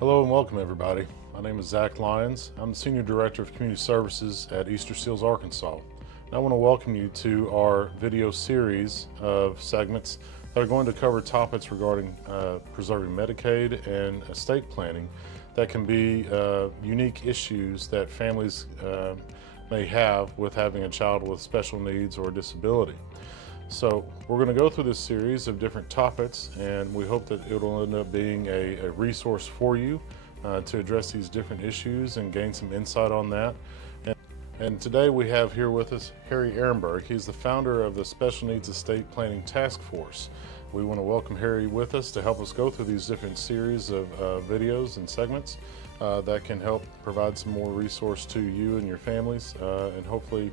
Hello and welcome everybody. My name is Zach Lyons. I'm the Senior Director of Community Services at Easterseals Arkansas. And I want to welcome you to our video series of segments that are going to cover topics regarding preserving Medicaid and estate planning that can be unique issues that families may have with having a child with special needs or disability. So we're going to go through this series of different topics, and we hope that it'll end up being a resource for you to address these different issues and gain some insight on that. And today we have here with us Harry Ehrenberg. He's the founder of the Special Needs Estate Planning Taskforce. We want to welcome Harry with us to help us go through these different series of videos and segments that can help provide some more resource to you and your families, and hopefully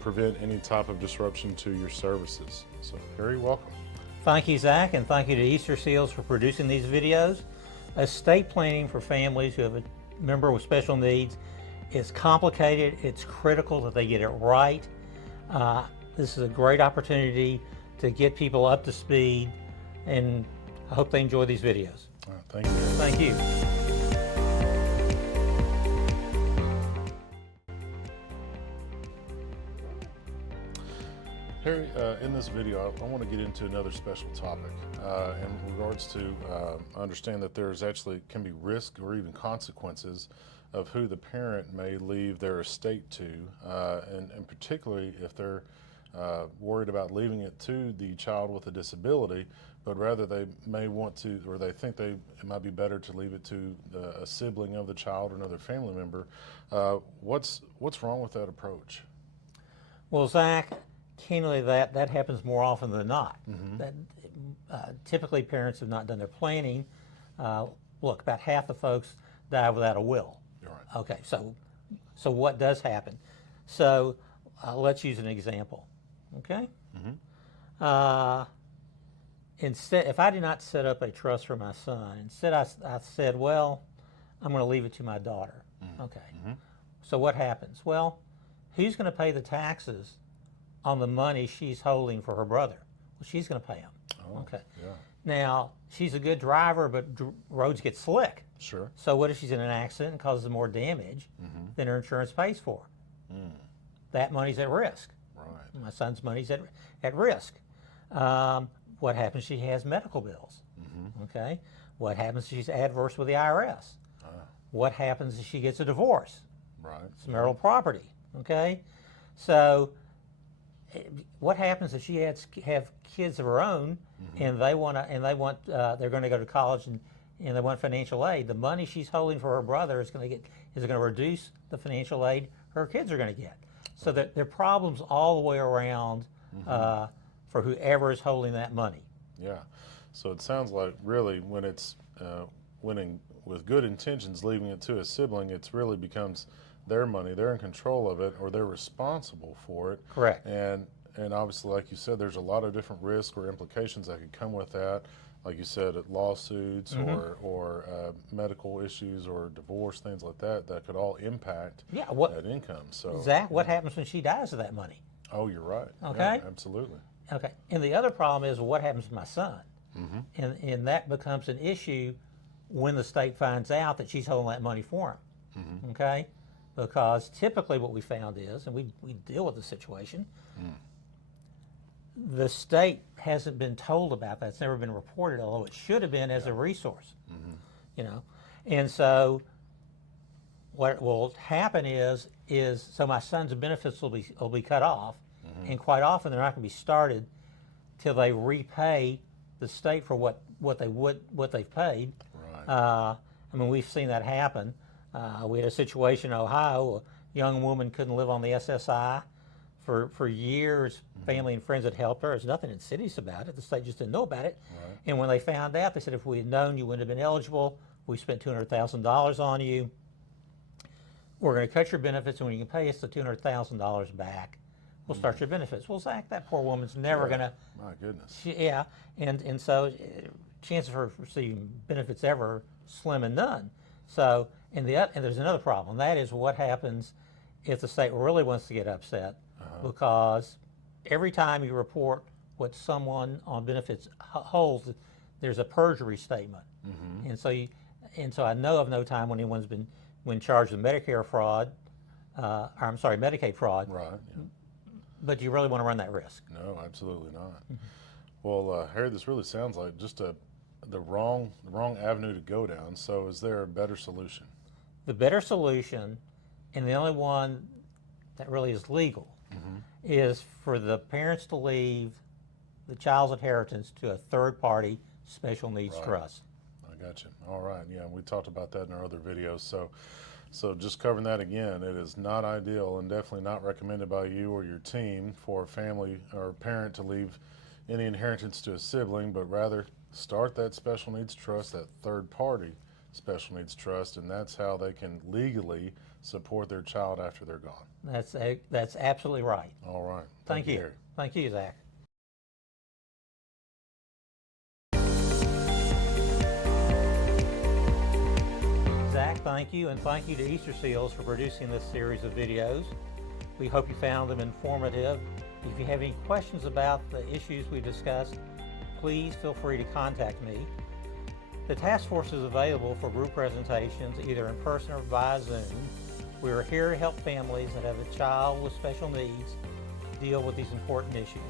prevent any type of disruption to your services. So Harry, welcome. Thank you, Zach, and thank you to Easterseals for producing these videos. Estate planning for families who have a member with special needs is complicated. It's critical that they get it right. This is a great opportunity to get people up to speed, and I hope they enjoy these videos. Thank you. Thank you. Harry, in this video, I want to get into another special topic in regards to understand that there's actually can be risk or even consequences of who the parent may leave their estate to, and particularly if they're worried about leaving it to the child with a disability, but rather they may want to, or they think it might be better to leave it to a sibling of the child or another family member. What's wrong with that approach? Well, Zach, candidly, that happens more often than not. Mm-hmm. Typically, parents have not done their planning. Look, about half the folks die without a will. You're right. Okay, so what does happen? So let's use an example. Okay. Mm-hmm. Instead, if I did not set up a trust for my son, instead I said, well, I'm going to leave it to my daughter. Mm-hmm. Okay. Mm-hmm. So what happens? Well, who's going to pay the taxes on the money she's holding for her brother? Well, she's going to pay them. Oh, okay. Yeah. Now, she's a good driver, but roads get slick. Sure. So what if she's in an accident and causes more damage than her insurance pays for? That money's at risk. Right. My son's money's at risk. What happens if she has medical bills? Okay. What happens if she's adverse with the IRS? What happens if she gets a divorce? Right. It's marital property. Okay. So what happens if she have kids of her own and they're going to go to college and they want financial aid? The money she's holding for her brother is going to reduce the financial aid her kids are going to get. So there are problems all the way around for whoever is holding that money. Yeah. So it sounds like really when it's with good intentions, leaving it to a sibling, it really becomes their money. They're in control of it, or they're responsible for it. Correct. And obviously, like you said, there's a lot of different risks or implications that could come with that. Like you said, lawsuits or medical issues or divorce, things like that could all impact that income. So Zach, what happens when she dies of that money? Oh, you're right. Okay. Yeah, absolutely. Okay. And the other problem is what happens to my son? And that becomes an issue when the state finds out that she's holding that money for him. Okay? Because typically what we found is, and we deal with the situation, the state hasn't been told about that. It's never been reported, although it should have been as a resource. You know, and so what will happen is so my son's benefits will be cut off, and quite often they're not going to be started till they repay the state for what they've paid. Right. I mean, we've seen that happen. We had a situation in Ohio. A young woman couldn't live on the SSI for years. Family and friends had helped her. There's nothing insidious about it. The state just didn't know about it. Right. And when they found out, they said, if we had known you wouldn't have been eligible, we spent $200,000 on you. We're going to cut your benefits, and when you can pay us the $200,000 back, we'll start your benefits. Well, Zach, that poor woman's never going to. My goodness. And so chances of her receiving benefits ever are slim and none. So, and there's another problem. That is what happens if the state really wants to get upset, because every time you report what someone on benefits holds, there's a perjury statement. And so and so I know of no time when anyone's been charged with Medicare fraud, or I'm sorry, Medicaid fraud. Right. Yeah. But you really want to run that risk. No, absolutely not. Well, Harry, this really sounds like just the wrong avenue to go down. So, is there a better solution? The better solution, and the only one that really is legal, is for the parents to leave the child's inheritance to a third-party special needs trust. I got you. All right. Yeah, we talked about that in our other videos. So just covering that again, it is not ideal and definitely not recommended by you or your team for a family or a parent to leave any inheritance to a sibling, but rather start that special needs trust, that third-party special needs trust, and that's how they can legally support their child after they're gone. That's absolutely right. All right. Thank you. Harry. Thank you, Zach. Zach, thank you, and thank you to Easterseals for producing this series of videos. We hope you found them informative. If you have any questions about the issues we discussed, please feel free to contact me. The task force is available for group presentations either in person or via Zoom. We are here to help families that have a child with special needs deal with these important issues.